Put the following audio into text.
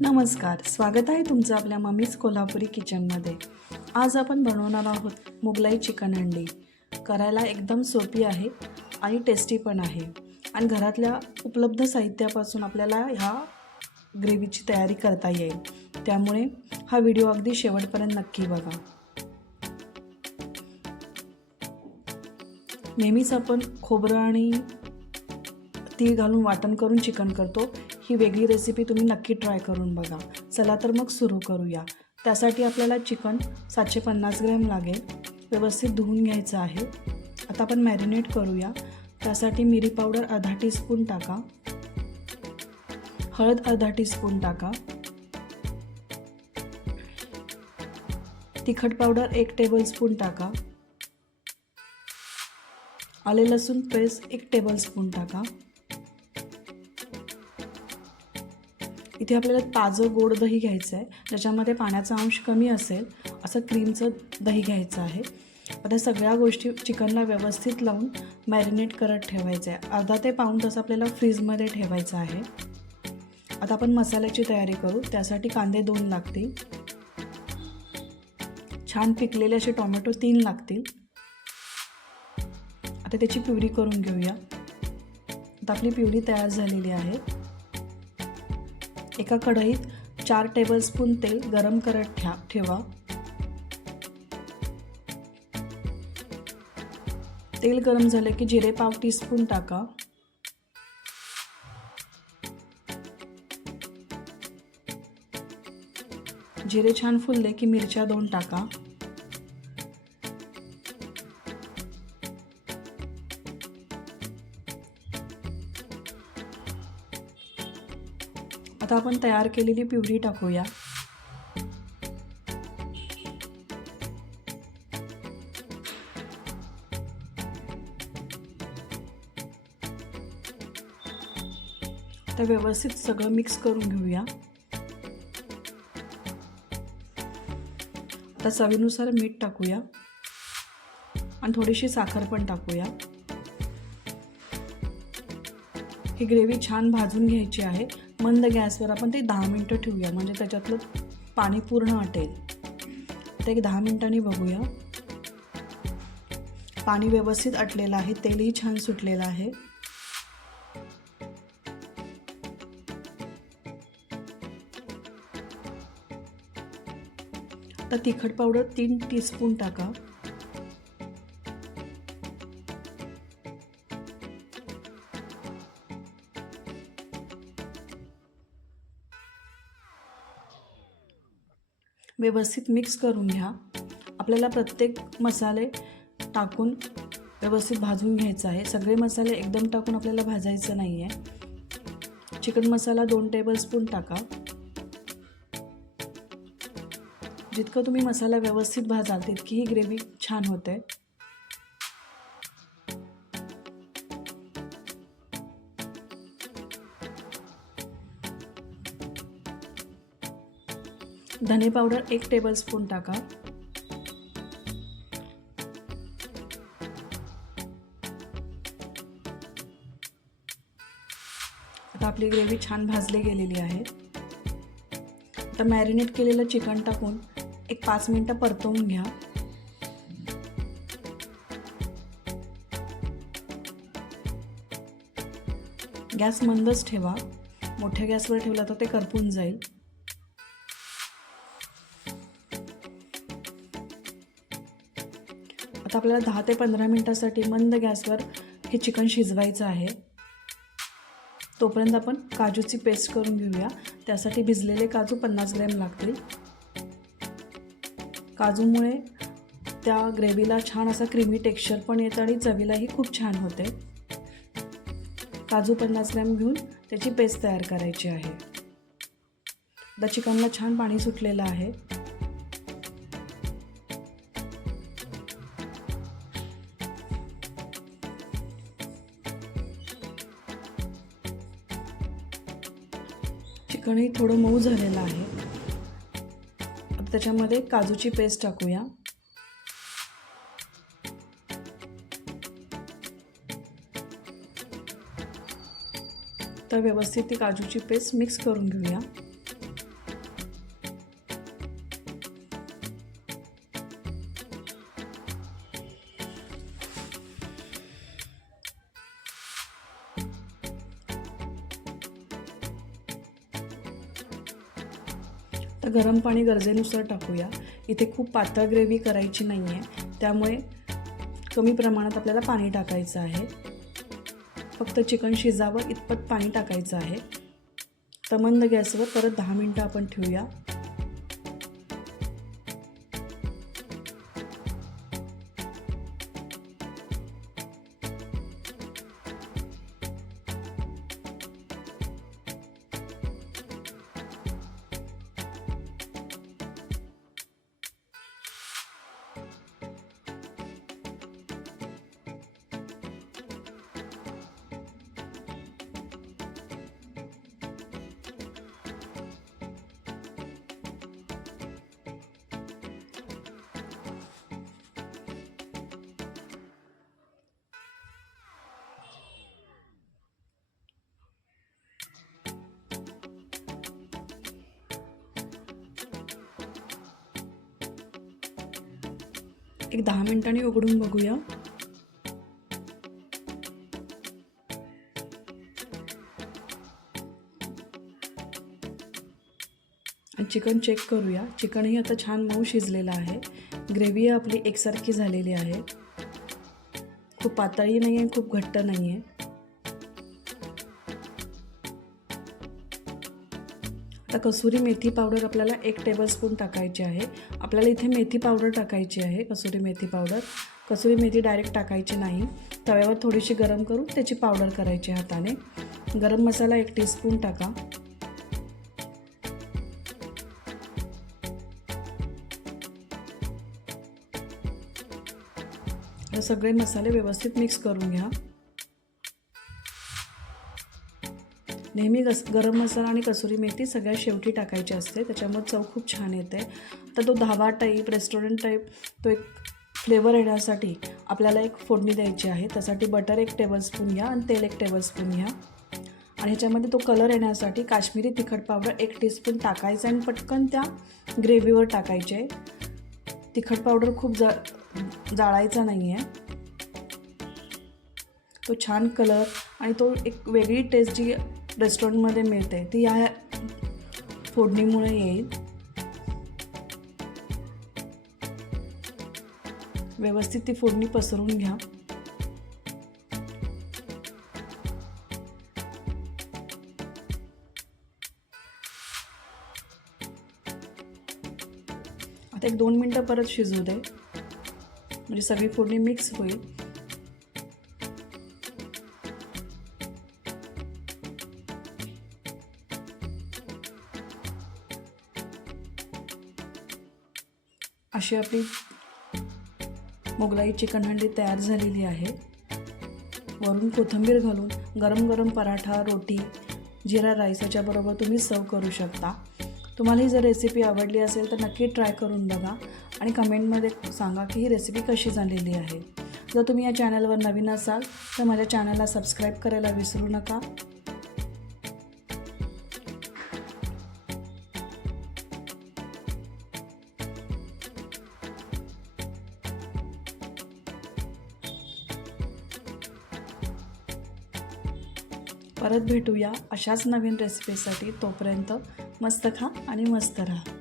नमस्कार, स्वागत आहे तुमचं आपल्या मम्मीज कोल्हापुरी किचनमध्ये। आज आपण बनवणार आहोत मुगलाई चिकन हंडी। करायला एकदम सोपी आहे आणि टेस्टी पण आहे आणि घरातल्या उपलब्ध साहित्यापासून आपल्याला ह्या ग्रेव्हीची तयारी करता येईल। त्यामुळे हा व्हिडिओ अगदी शेवटपर्यंत नक्की बघा। नेहमीच आपण खोबरं आणि तीळ घालून वाटण करून चिकन करतो। ही वेगळी रेसिपी तुम्ही नक्की ट्राय करून बघा। चला तर मग सुरू करूया। त्यासाठी आपल्याला चिकन 750 ग्रॅम लागेल। व्यवस्थित धुवून घ्यायचं आहे। आता आपण मॅरिनेट करूया। त्यासाठी मिरी पावडर अर्धा टीस्पून टाका, हळद अर्धा टीस्पून टाका, तिखट पावडर 1 टेबलस्पून टाका, आले लसूण पेस्ट 1 टेबलस्पून टाका। इथे आपल्याला ताजं गोड दही घ्यायचं आहे, ज्याच्यामध्ये पाण्याचा अंश कमी असेल असं क्रीमचं दही घ्यायचं आहे। आता सगळ्या गोष्टी चिकनला व्यवस्थित लावून मॅरिनेट करत ठेवायचं आहे। अर्धा ते पाऊण तास आपल्याला फ्रीजमध्ये ठेवायचं आहे। आता आपण मसाल्याची तयारी करू। त्यासाठी कांदे 2 लागतील, छान पिकलेले असे टोमॅटो 3 लागतील। आता त्याची प्युरी करून घेऊया। आता आपली प्युरी तयार झालेली आहे। एका कढईत 4 टेबलस्पून तेल गरम करत ठेवा। तेल गरम झाले की जिरे पाव टीस्पून टाका, जिरे छान फुलले की मिरच्या 2 टाका, आता आपण तयार केलेली प्युरी टाकूया। आता व्यवस्थित सगळं मिक्स करून घेऊया। आता चवीनुसार मीठ टाकूया आणि थोडीशी साखर पण टाकूया। ही ग्रेव्ही छान भाजून घ्यायची आहे। मंद गॅसवर आपण ते 10 मिनिटं ठेवूया, म्हणजे त्याच्यातलं पाणी पूर्ण आटेल। आता एक 10 मिनिटांनी बघूया। पाणी व्यवस्थित आटलेलं आहे, तेलही छान सुटलेलं आहे। आता तिखट पावडर 3 टीस्पून टाका, व्यवस्थित मिक्स करून घ्या। आपल्याला प्रत्येक मसाले टाकून व्यवस्थित भाजून घ्यायचं आहे। सगळे मसाले एकदम टाकून आपल्याला भाजायचं नाही आहे। चिकन मसाला 2 टेबलस्पून टाका। जितकं तुम्ही मसाला व्यवस्थित भाजाल तितकी ही ग्रेव्ही छान होते। धने पावडर 1 टेबलस्पून टाका, आता आपली ग्रेव्ही छान भाजली गेलेली आहे। आता मॅरिनेट केलेलं चिकन टाकून एक 5 मिनिटं परतवून घ्या। गॅस मंदच ठेवा, मोठ्या गॅसवर ठेवला तर ते करपून जाईल। आता आपल्याला 10 ते 15 मिनिटांसाठी मंद गॅसवर हे चिकन शिजवायचं आहे। तोपर्यंत आपण काजूची पेस्ट करून घेऊया। त्यासाठी भिजलेले काजू 50 ग्रॅम लागतील। काजूमुळे त्या ग्रेव्हीला छान असा क्रीमी टेक्स्चर पण येतं आणि चवीलाही खूप छान होते। काजू 50 ग्रॅम घेऊन त्याची पेस्ट तयार करायची आहे। आता चिकनला छान पाणी सुटलेलं आहे। चिकनही थोडं मऊ झालेलं आहे। आता त्याच्यामध्ये काजूची पेस्ट टाकूया। तर व्यवस्थित ती काजूची पेस्ट मिक्स करून घेऊया। तर गरम पाणी गरजेनुसार टाकूया. इथे खूप पातळ ग्रेव्ही करायची नाही आहे, त्यामुळे कमी प्रमाणात आपल्याला पाणी टाकायचं आहे. फक्त चिकन शिजावं इतपत पाणी टाकायचं आहे. तर मंद गॅसवर परत 10 मिनटं आपण ठेवूया. एक 10 मिनिटांनी उघडून बघूया. आणि चिकन चेक करूया. चिकनही आता छान मऊ शिजलेलं आहे. ग्रेव्ही आपली एकसारखी झालेली आहे. खूप पातळही नाही आहे, खूप घट्ट नाही आहे. आता कसुरी मेथी पावडर आपल्याला 1 टेबलस्पून टाकायची आहे. आपल्याला इथे मेथी पावडर टाकायची आहे, कसुरी मेथी पावडर. कसुरी मेथी डायरेक्ट टाकायची नाही. तव्यावर थोडीशी गरम करून त्याची पावडर करायची हाताने. गरम मसाला 1 टीस्पून टाका. हे सगळे मसाले व्यवस्थित मिक्स करून घ्या. नेहमी गरम मसाला आणि कसुरी मेथी सगळ्यात शेवटी टाकायची असते, त्याच्यामुळे चव खूप छान येते. तर तो धाबा टाईप, रेस्टॉरंट टाईप तो एक फ्लेवर येण्यासाठी आपल्याला एक फोडणी द्यायची आहे. त्यासाठी बटर 1 टेबलस्पून घ्या आणि तेल 1 टेबलस्पून घ्या. आणि ह्याच्यामध्ये तो कलर येण्यासाठी काश्मीरी तिखट पावडर 1 टीस्पून टाकायचं आणि पटकन त्या ग्रेव्हीवर टाकायचे. तिखट पावडर खूप जाळायचा नाही आहे. तो छान कलर आणि तो एक वेगळी टेस्ट जी रेस्टॉरंटमध्ये मिळते ती या फोडणीमुळे येईल. व्यवस्थित ती फोडणी पसरून घ्या. आता एक 2 मिनटं परत शिजू दे, म्हणजे सगळी फोडणी मिक्स होईल. अशी आपली मोगलाई चिकन हंडी तयार झालेली आहे. वरून कोथिंबीर घालून गरम गरम पराठा, रोटी, जिरा राईस याच्याबरोबर तुम्ही सर्व करू शकता. तुम्हाला ही जर रेसिपी आवडली असेल तर नक्की ट्राय करून बघा आणि कमेंटमध्ये सांगा की ही रेसिपी कशी झालेली आहे. जर तुम्ही या चॅनलवर नवीन असाल तर माझ्या चॅनलला सबस्क्राईब करायला विसरू नका. परत भेटूया अशाच नवीन रेसिपीसाठी. तोपर्यंत मस्त खा आणि मस्त राहा.